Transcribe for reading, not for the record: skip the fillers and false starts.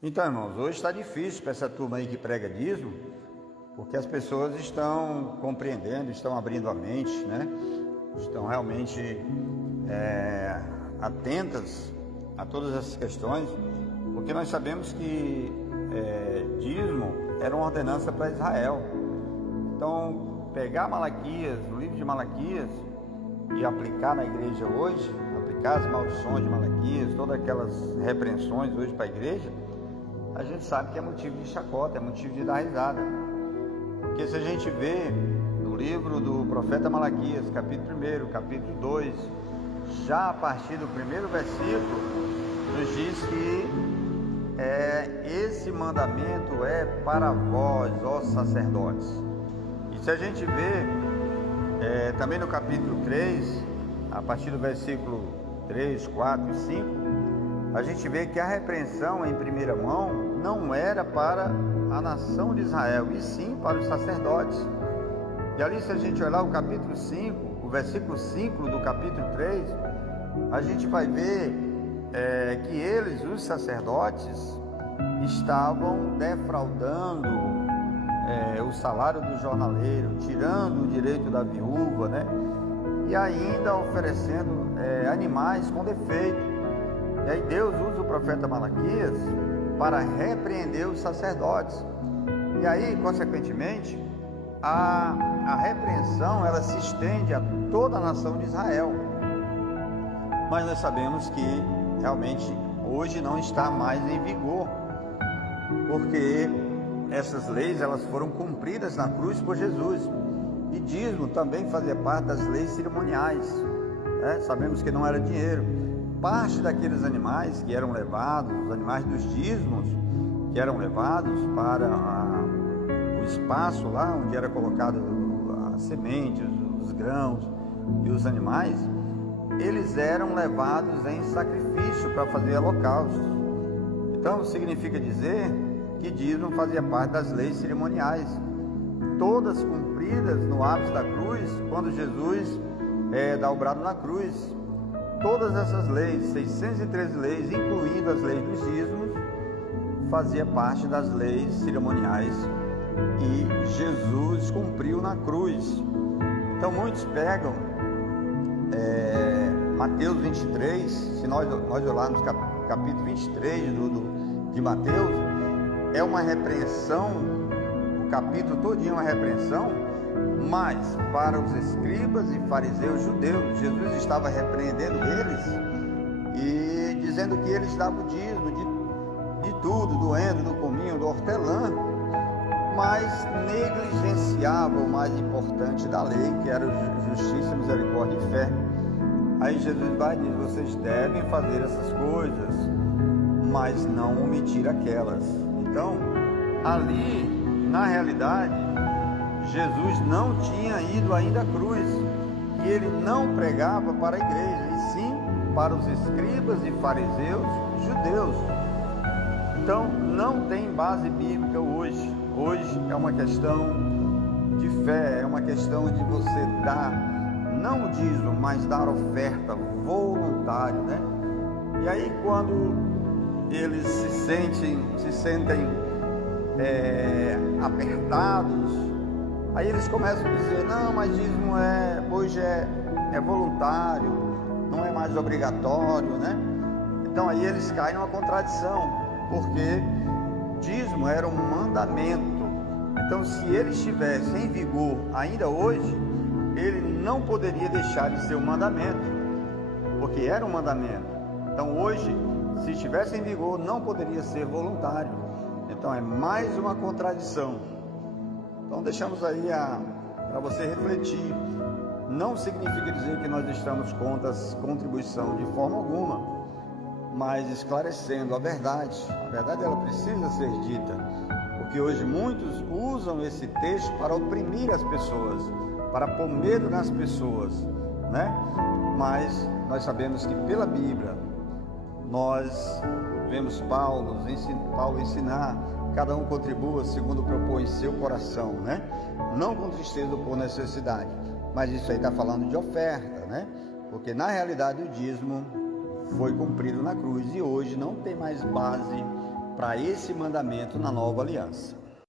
Então, irmãos, hoje está difícil para essa turma aí que prega dízimo, porque as pessoas estão compreendendo, estão abrindo a mente, né? Estão realmente atentas a todas essas questões, porque nós sabemos que dízimo era uma ordenança para Israel. Então, pegar Malaquias, o livro de Malaquias, e aplicar na igreja hoje, aplicar as maldições de Malaquias, todas aquelas repreensões hoje para a igreja, a gente sabe que é motivo de chacota, é motivo de dar risada. Porque se a gente vê no livro do profeta Malaquias, capítulo 1, capítulo 2, já a partir do primeiro versículo, nos diz que esse mandamento é para vós, ó sacerdotes. E se a gente vê também no capítulo 3, a partir do versículo 3, 4 e 5, a gente vê que a repreensão em primeira mão não era para a nação de Israel, e sim para os sacerdotes. E ali, se a gente olhar o capítulo 5, o versículo 5 do capítulo 3, a gente vai ver que eles, os sacerdotes, estavam defraudando o salário do jornaleiro, tirando o direito da viúva, né? E ainda oferecendo animais com defeito. E aí Deus usa o profeta Malaquias para repreender os sacerdotes. E aí, consequentemente, a repreensão ela se estende a toda a nação de Israel. Mas nós sabemos que realmente hoje não está mais em vigor, porque essas leis elas foram cumpridas na cruz por Jesus. E dízimo também fazia parte das leis cerimoniais, né? Sabemos que não era dinheiro. Parte daqueles animais que eram levados, os animais dos dízimos, que eram levados para o espaço lá onde era colocado as sementes, os grãos e os animais, eles eram levados em sacrifício para fazer holocausto. Então significa dizer que dízimo fazia parte das leis cerimoniais, todas cumpridas no ápice da cruz, quando Jesus dá o brado na cruz. Todas essas leis, 613 leis, incluindo as leis dos dízimos, fazia parte das leis cerimoniais e Jesus cumpriu na cruz. Então muitos pegam Mateus 23, se nós olharmos capítulo 23 de Mateus, é uma repreensão, o capítulo todinho é uma repreensão, mas para os escribas e fariseus judeus, Jesus estava repreendendo eles e dizendo que eles davam o dízimo de tudo, do endo, do cominho, do hortelã, mas negligenciavam o mais importante da lei, que era justiça, misericórdia e fé. Aí Jesus vai dizer: vocês devem fazer essas coisas, mas não omitir aquelas. Então, ali, na realidade, Jesus não tinha ido ainda à cruz, e ele não pregava para a igreja, e sim para os escribas e fariseus judeus. Então não tem base bíblica hoje. Hoje é uma questão de fé, é uma questão de você dar, não o dízimo, mas dar oferta voluntária, né? E aí quando eles se sentem apertados, aí eles começam a dizer: não, mas dízimo hoje é voluntário, não é mais obrigatório, né? Então aí eles caem numa contradição, porque dízimo era um mandamento. Então se ele estivesse em vigor ainda hoje, ele não poderia deixar de ser um mandamento, porque era um mandamento. Então hoje, se estivesse em vigor, não poderia ser voluntário. Então é mais uma contradição. Então deixamos aí para você refletir. Não significa dizer que nós estamos contra a contribuição de forma alguma, mas esclarecendo a verdade. A verdade ela precisa ser dita, porque hoje muitos usam esse texto para oprimir as pessoas, para pôr medo nas pessoas, né? Mas nós sabemos que pela Bíblia nós vemos Paulo ensinar: cada um contribua segundo propõe seu coração, né? Não com tristeza ou por necessidade. Mas isso aí está falando de oferta, né? Porque na realidade o dízimo foi cumprido na cruz e hoje não tem mais base para esse mandamento na nova aliança.